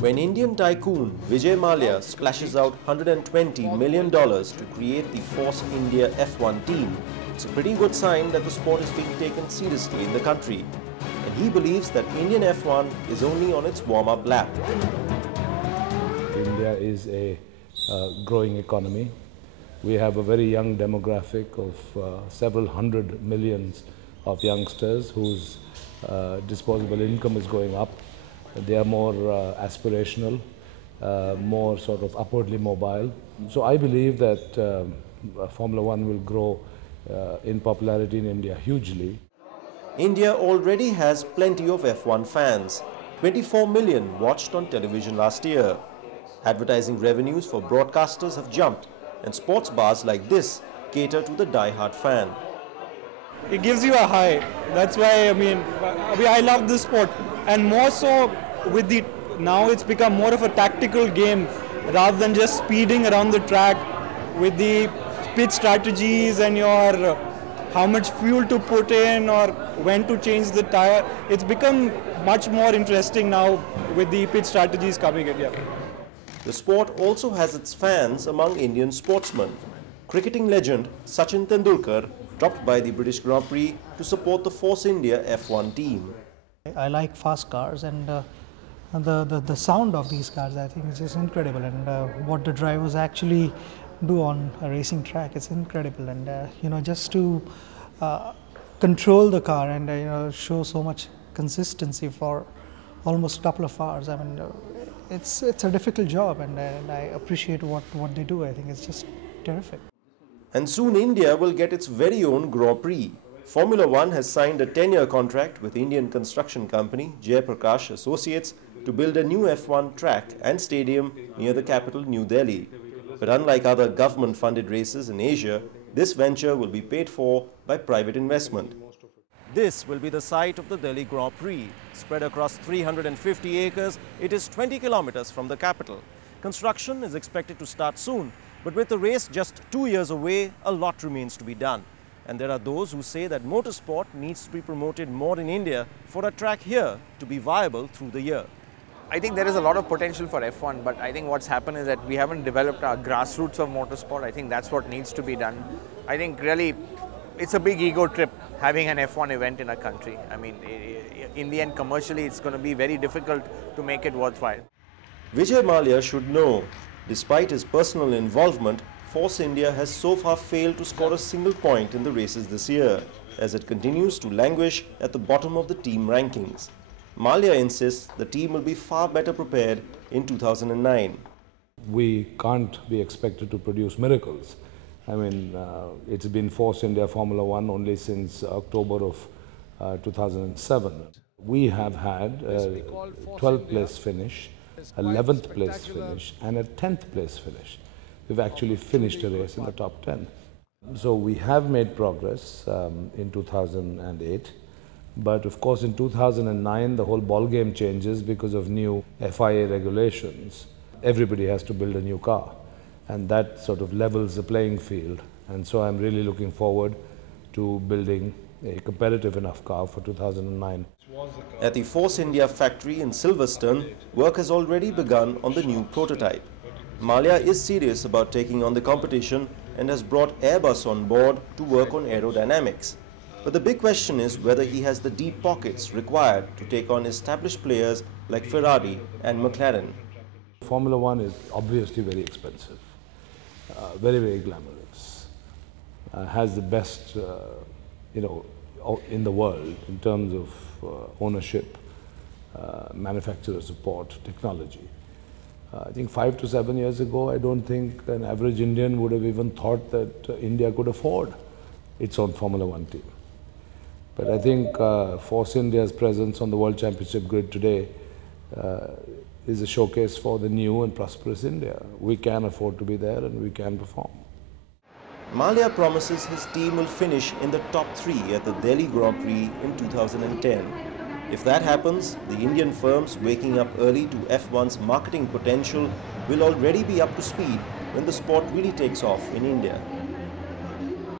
When Indian tycoon Vijay Mallya splashes out $120 million to create the Force India F1 team, it's a pretty good sign that the sport is being taken seriously in the country. And he believes that Indian F1 is only on its warm-up lap. India is a growing economy. We have a very young demographic of several hundred millions of youngsters whose disposable income is going up. They are more aspirational, more sort of upwardly mobile. So I believe that Formula One will grow in popularity in India hugely. India already has plenty of F1 fans. 24 million watched on television last year. Advertising revenues for broadcasters have jumped, and sports bars like this cater to the die-hard fan. It gives you a high. That's why I love this sport, and more so with now it's become more of a tactical game rather than just speeding around the track with the pit strategies and your how much fuel to put in or when to change the tire. It's become much more interesting now with the pit strategies coming in here. The sport also has its fans among Indian sportsmen. Cricketing legend Sachin Tendulkar dropped by the British Grand Prix to support the Force India F1 team. I like fast cars, and the sound of these cars, I think, is just incredible, and what the drivers actually do on a racing track, it's incredible. And just to control the car and show so much consistency for almost a couple of hours, it's a difficult job, and I appreciate what they do. I think it's just terrific. And soon India will get its very own Grand Prix. Formula One has signed a 10-year contract with Indian construction company Jai Prakash Associates to build a new F1 track and stadium near the capital, New Delhi. But unlike other government-funded races in Asia, this venture will be paid for by private investment. This will be the site of the Delhi Grand Prix. Spread across 350 acres, it is 20 kilometers from the capital. Construction is expected to start soon, but with the race just 2 years away, a lot remains to be done. And there are those who say that motorsport needs to be promoted more in India for a track here to be viable through the year. I think there is a lot of potential for F1, but I think what's happened is that we haven't developed our grassroots of motorsport. I think that's what needs to be done. I think really it's a big ego trip having an F1 event in a country. In the end, commercially, it's going to be very difficult to make it worthwhile. Vijay Mallya should know, despite his personal involvement, Force India has so far failed to score a single point in the races this year, as it continues to languish at the bottom of the team rankings. Mallya insists the team will be far better prepared in 2009. We can't be expected to produce miracles. It's been Force India Formula One only since October of 2007. We have had a 12th place finish, 11th place finish and a 10th place finish. We've actually finished a race in the top 10. So we have made progress in 2008. But of course in 2009 the whole ball game changes because of new FIA regulations. Everybody has to build a new car, and that sort of levels the playing field. And so I'm really looking forward to building a competitive enough car for 2009. At the Force India factory in Silverstone, work has already begun on the new prototype. Mallya is serious about taking on the competition and has brought Airbus on board to work on aerodynamics. But the big question is whether he has the deep pockets required to take on established players like Ferrari and McLaren. Formula One is obviously very expensive, very, very glamorous, has the best, in the world in terms of ownership, manufacturer support, technology. I think 5 to 7 years ago, I don't think an average Indian would have even thought that India could afford its own Formula One team. But I think Force India's presence on the World Championship grid today is a showcase for the new and prosperous India. We can afford to be there and we can perform. Mallya promises his team will finish in the top 3 at the Delhi Grand Prix in 2010. If that happens, the Indian firms waking up early to F1's marketing potential will already be up to speed when the sport really takes off in India.